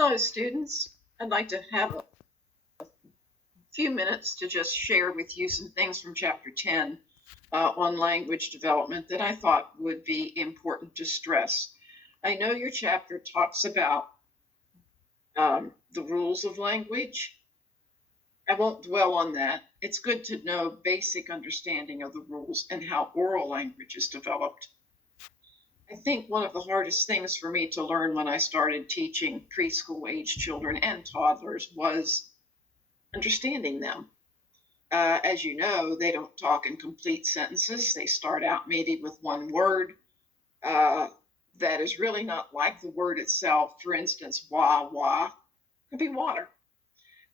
Hello, students. I'd like to have a few minutes to just share with you some things from Chapter 10 on language development that I thought would be important to stress. I know your chapter talks about the rules of language. I won't dwell on that. It's good to know basic understanding of the rules and how oral language is developed. I think one of the hardest things for me to learn when I started teaching preschool age children and toddlers was understanding them. As you know, they don't talk in complete sentences. They start out maybe with one word that is really not like the word itself. For instance, wah could be water.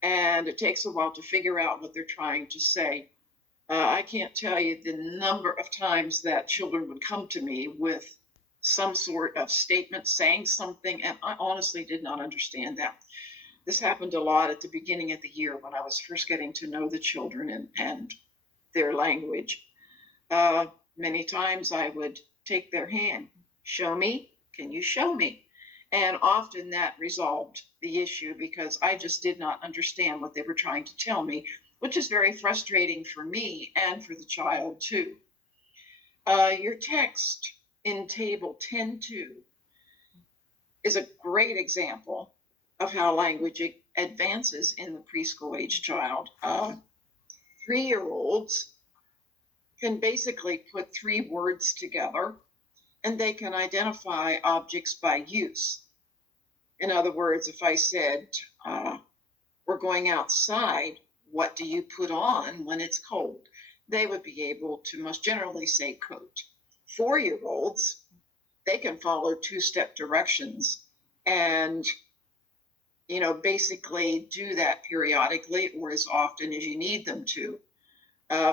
And it takes a while to figure out what they're trying to say. I can't tell you the number of times that children would come to me with some sort of statement saying something, and I honestly did not understand that. This happened a lot at the beginning of the year when I was first getting to know the children and their language. Many times I would take their hand, show me, can you show me? And often that resolved the issue because I just did not understand what they were trying to tell me, which is very frustrating for me and for the child too. Your text in table 10.2 is a great example of how language advances in the preschool age child. 3-year-olds can basically put 3 words together and they can identify objects by use. In other words, if I said, we're going outside, what do you put on when it's cold? They would be able to most generally say coat. 4-year-olds, they can follow 2-step directions and basically do that periodically or as often as you need them to.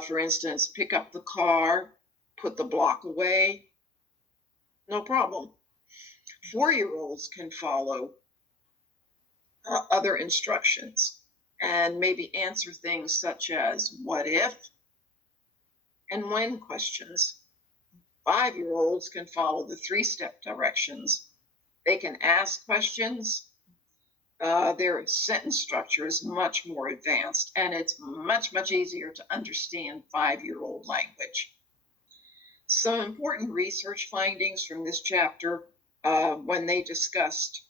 For instance, pick up the car, put the block away, no problem. 4-year-olds can follow other instructions and maybe answer things such as what if and when questions. 5-year-olds can follow the 3-step directions. They can ask questions. Their sentence structure is much more advanced, and it's much, much easier to understand 5-year-old language. Some important research findings from this chapter when they discussed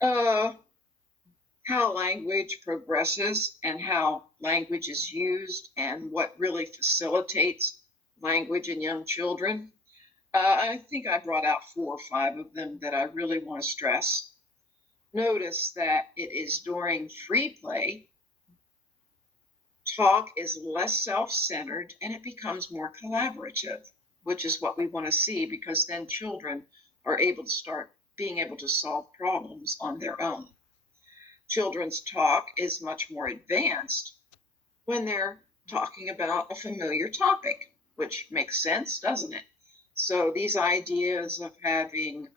how language progresses and how language is used and what really facilitates language in young children. I think I brought out 4 or 5 of them that I really want to stress. Notice that it is during free play, talk is less self-centered and it becomes more collaborative, which is what we want to see because then children are able to start being able to solve problems on their own. Children's talk is much more advanced when they're talking about a familiar topic, which makes sense, doesn't it? So these ideas of having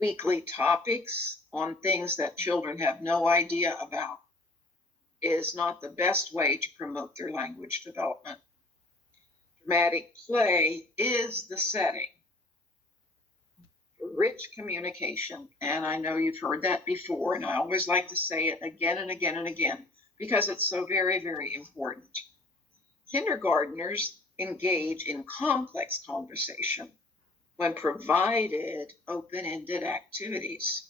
weekly topics on things that children have no idea about is not the best way to promote their language development. Dramatic play is the setting for rich communication, and I know you've heard that before, and I always like to say it again and again and again because it's so very, very important. Kindergartners engage in complex conversation when provided open-ended activities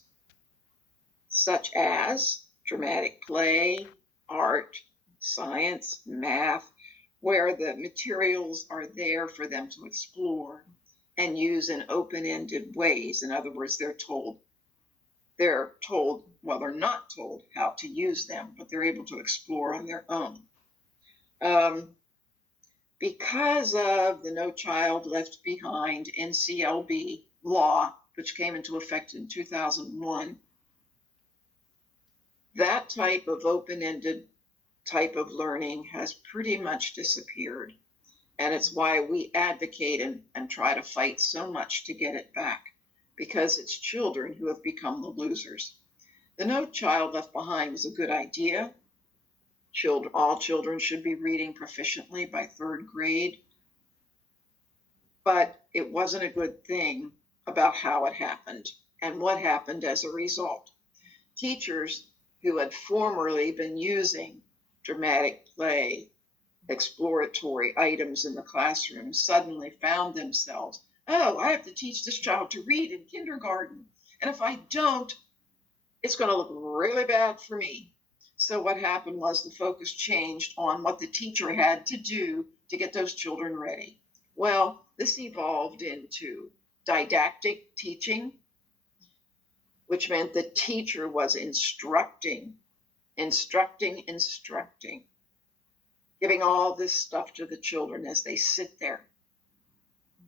such as dramatic play, art, science, math, where the materials are there for them to explore and use in open-ended ways. In other words, they're not told how to use them, but they're able to explore on their own. Because of the No Child Left Behind NCLB law, which came into effect in 2001, that type of open-ended type of learning has pretty much disappeared. And it's why we advocate and try to fight so much to get it back, because it's children who have become the losers. The No Child Left Behind was a good idea. All children should be reading proficiently by 3rd grade, but it wasn't a good thing about how it happened. And what happened as a result? Teachers who had formerly been using dramatic play, exploratory items in the classroom suddenly found themselves, oh, I have to teach this child to read in kindergarten. And if I don't, it's going to look really bad for me. So what happened was the focus changed on what the teacher had to do to get those children ready. Well, this evolved into didactic teaching, which meant the teacher was instructing, giving all this stuff to the children as they sit there,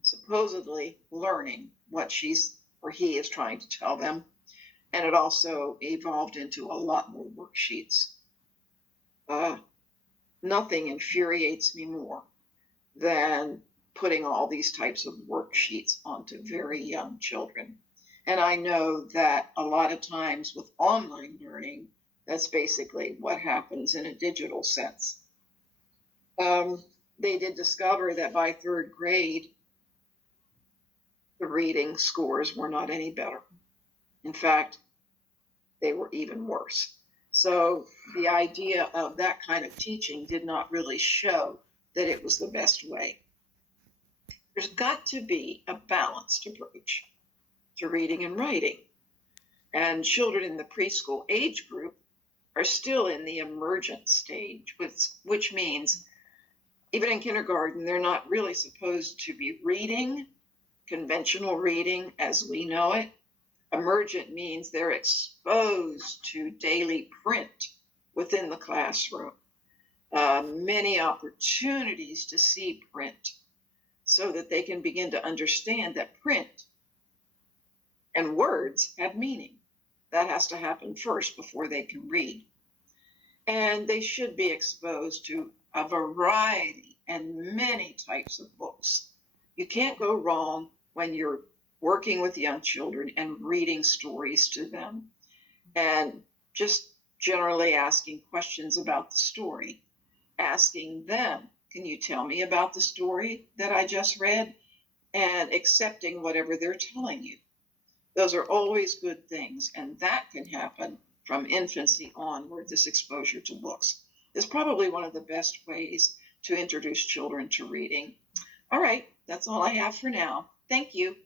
supposedly learning what she's or he is trying to tell them. And it also evolved into a lot more worksheets. Nothing infuriates me more than putting all these types of worksheets onto very young children. And I know that a lot of times with online learning, that's basically what happens in a digital sense. They did discover that by third grade, the reading scores were not any better. In fact, they were even worse. So the idea of that kind of teaching did not really show that it was the best way. There's got to be a balanced approach to reading and writing. And children in the preschool age group are still in the emergent stage, which means even in kindergarten, they're not really supposed to be reading conventional reading as we know it. Emergent means they're exposed to daily print within the classroom, many opportunities to see print so that they can begin to understand that print and words have meaning. That has to happen first before they can read. And they should be exposed to a variety and many types of books. You can't go wrong when you're working with young children and reading stories to them and just generally asking questions about the story, asking them, can you tell me about the story that I just read? And accepting whatever they're telling you. Those are always good things, and that can happen from infancy onward, this exposure to books is probably one of the best ways to introduce children to reading. All right, that's all I have for now. Thank you.